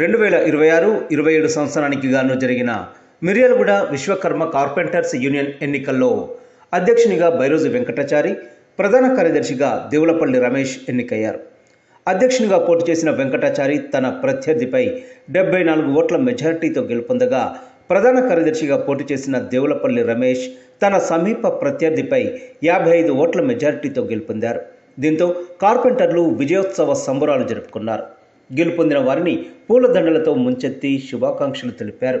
రెండు వేల ఇరవై ఆరు ఇరవై ఏడు సంవత్సరానికి గాను జరిగిన మిర్యాలగూడ విశ్వకర్మ కార్పెంటర్స్ యూనియన్ ఎన్నికల్లో అధ్యక్షునిగా బైరోజు వెంకటాచారి ప్రధాన కార్యదర్శిగా దేవులపల్లి రమేష్ ఎన్నికయ్యారు. అధ్యక్షునిగా పోటీ చేసిన వెంకటాచారి తన ప్రత్యర్థిపై డెబ్బై నాలుగు ఓట్ల మెజారిటీతో గెలుపొందగా ప్రధాన కార్యదర్శిగా పోటీ చేసిన దేవులపల్లి రమేష్ తన సమీప ప్రత్యర్థిపై యాభై ఐదు ఓట్ల మెజారిటీతో గెలుపొందారు. దీంతో కార్పెంటర్లు విజయోత్సవ సంబరాలు జరుపుకున్నారు. గెలుపొందిన వారిని పూలదండలతో ముంచెత్తి శుభాకాంక్షలు తెలిపారు.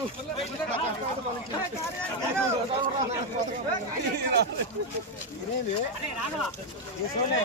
విశ్వకర్మ విశ్వకర్మ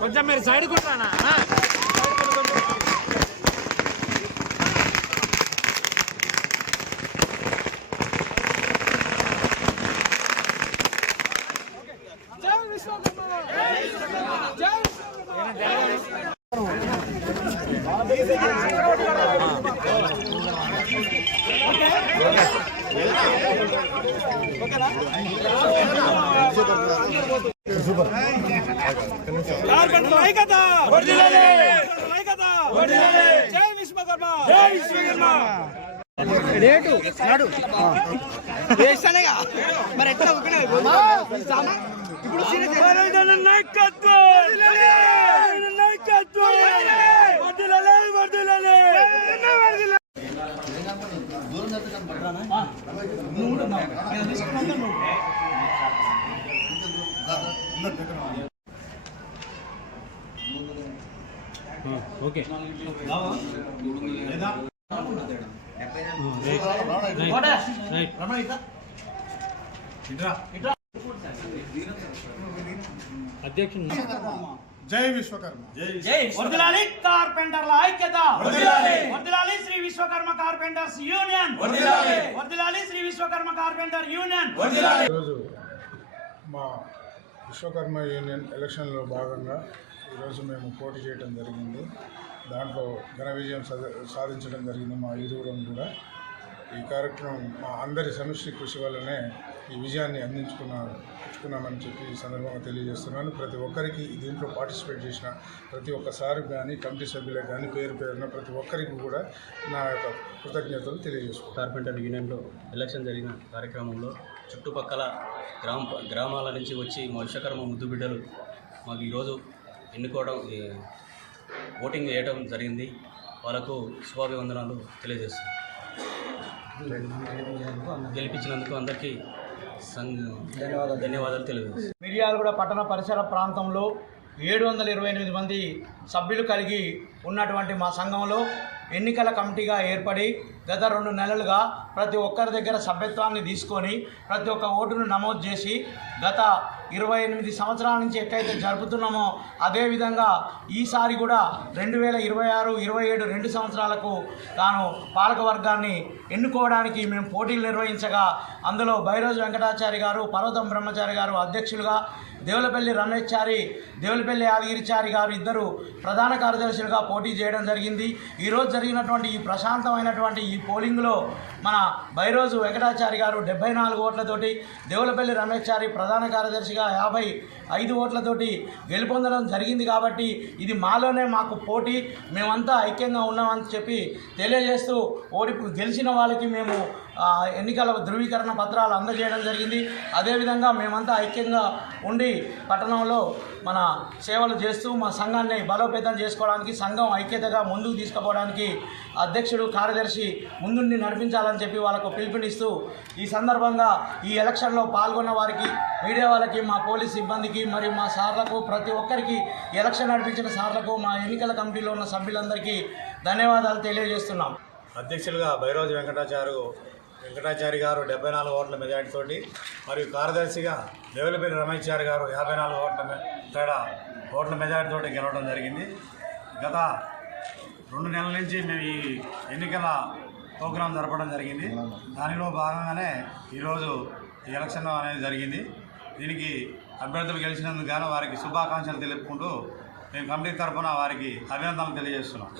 కొంచెం మీరు సైడ్ కొట్టానా జై విశ్వకర్మ. వేస్తానేగా. మరి ఎట్లా ఇప్పుడు నాయకత్వం. వర్ధిల్లాలి వర్ధిల్లాలి జై విశ్వకర్మ. వర్ధిల్లాలి కార్పెంటర్ల ఐక్యత. వర్ధిల్లాలి శ్రీ విశ్వకర్మ కార్పెంటర్స్ యూనియన్. వర్ధిల్లాలి శ్రీ విశ్వకర్మ కార్పెంటర్ యూనియన్. ఈరోజు మా విశ్వకర్మ యూనియన్ ఎలక్షన్లో భాగంగా ఈరోజు మేము పోటీ చేయడం జరిగింది. దాంట్లో ఘన విజయం సాధ- సాధించడం జరిగింది మా ఇరువురం కూడా. ఈ కార్యక్రమం మా అందరి సమిష్టి కృషి వల్లనే ఈ విజయాన్ని అందించుకున్నాను ఇచ్చుకున్నామని చెప్పి ఈ సందర్భంగా తెలియజేస్తున్నాను. ప్రతి ఒక్కరికి దీంట్లో పార్టిసిపేట్ చేసిన ప్రతి ఒక్కసారి కానీ కమిటీ సభ్యులకు కానీ పేరు పేరున ప్రతి ఒక్కరికి కూడా నా యొక్క కృతజ్ఞతలు తెలియజేసుకున్నాను కార్పెంటర్ యూనియన్లో ఎలక్షన్ జరిగిన కార్యక్రమంలో చుట్టుపక్కల గ్రామ గ్రామాల నుంచి వచ్చి మా విశ్వకర్మ ముద్దు బిడ్డలు మాకు ఈరోజు ఎన్నుకోవడం ఓటింగ్ వేయడం జరిగింది. వాళ్ళకు శుభాభివందనాలు తెలియజేస్తున్నాను గెలిపించినందుకు అందరికీ సంఘ ధన్యవాదాలు. తెలియజేస్తున్నాను మిర్యాలగూడ పట్టణ పరిసర ప్రాంతంలో ఏడు వందల ఇరవై ఎనిమిది మంది సభ్యులు కలిగి ఉన్నటువంటి మా సంఘంలో ఎన్నికల కమిటీగా ఏర్పడి గత రెండు నెలలుగా ప్రతి ఒక్కరి దగ్గర సభ్యత్వాన్ని తీసుకొని ప్రతి ఒక్క ఓటును నమోదు చేసి గత ఇరవై ఎనిమిది సంవత్సరాల నుంచి ఎట్లయితే జరుపుతున్నామో అదేవిధంగా ఈసారి కూడా రెండు వేల ఇరవై ఆరు ఇరవై ఏడు రెండు సంవత్సరాలకు తాను పాలకవర్గాన్ని ఎన్నుకోవడానికి మేము పోటీలు నిర్వహించగా అందులో బైరోజు వెంకటాచారి గారు పర్వతం బ్రహ్మచారి గారు అధ్యక్షులుగా దేవులపల్లి రమేశ్చారి దేవులపల్లి యాదగిరిచారి గారు ఇద్దరు ప్రధాన కార్యదర్శులుగా పోటీ చేయడం జరిగింది. ఈరోజు జరిగినటువంటి ఈ ప్రశాంతమైనటువంటి ఈ పోలింగ్లో మన బైరోజు వెంకటాచారి గారు డెబ్బై నాలుగు ఓట్లతోటి దేవులపల్లి రమేశ్చారి ప్రధాన కార్యదర్శిగా యాభై ఐదు ఓట్లతోటి గెలుపొందడం జరిగింది కాబట్టి ఇది మాలోనే మాకు పోటీ. మేమంతా ఐక్యంగా ఉన్నామని చెప్పి తెలియజేస్తూ ఓడి గెలిచిన వాళ్ళకి మేము ఎన్నికల ధృవీకరణ పత్రాలు అందజేయడం జరిగింది. అదేవిధంగా మేమంతా ఐక్యంగా ఉండి పట్టణంలో మన సేవలు చేస్తూ మా సంఘాన్ని బలోపేతం చేసుకోవడానికి సంఘం ఐక్యతగా ముందుకు తీసుకుపోవడానికి అధ్యక్షుడు కార్యదర్శి ముందుండి నడిపించాలని చెప్పి వాళ్ళకు పిలుపునిస్తూ ఈ సందర్భంగా ఈ ఎలక్షన్లో పాల్గొన్న వారికి మీడియా వాళ్ళకి మా పోలీస్ సిబ్బందికి మరియు మా సార్లకు ప్రతి ఒక్కరికి ఎలక్షన్ నడిపించిన సార్లకు మా ఎన్నికల కమిటీలో ఉన్న సభ్యులందరికీ ధన్యవాదాలు తెలియజేస్తున్నాం. అధ్యక్షులుగా భైరోజు వెంకటాచారు వెంకటాచారి గారు డెబ్బై నాలుగు ఓట్ల మెజార్టీతోటి మరియు కార్యదర్శిగా దేవులపల్లి రమేష్ చారి గారు యాభై నాలుగు ఓట్ల తేడా ఓట్ల మెజార్టీతో గెలవడం జరిగింది. గత రెండు నెలల నుంచి మేము ఈ ఎన్నికల ప్రోగ్రాం జరపడం జరిగింది. దానిలో భాగంగానే ఈరోజు ఈ ఎలక్షన్ అనేది జరిగింది. దీనికి అభ్యర్థులు గెలిచినందుకు గాను వారికి శుభాకాంక్షలు తెలుపుకుంటూ మేము కమిటీ తరఫున వారికి అభినందనలు తెలియజేస్తున్నాం.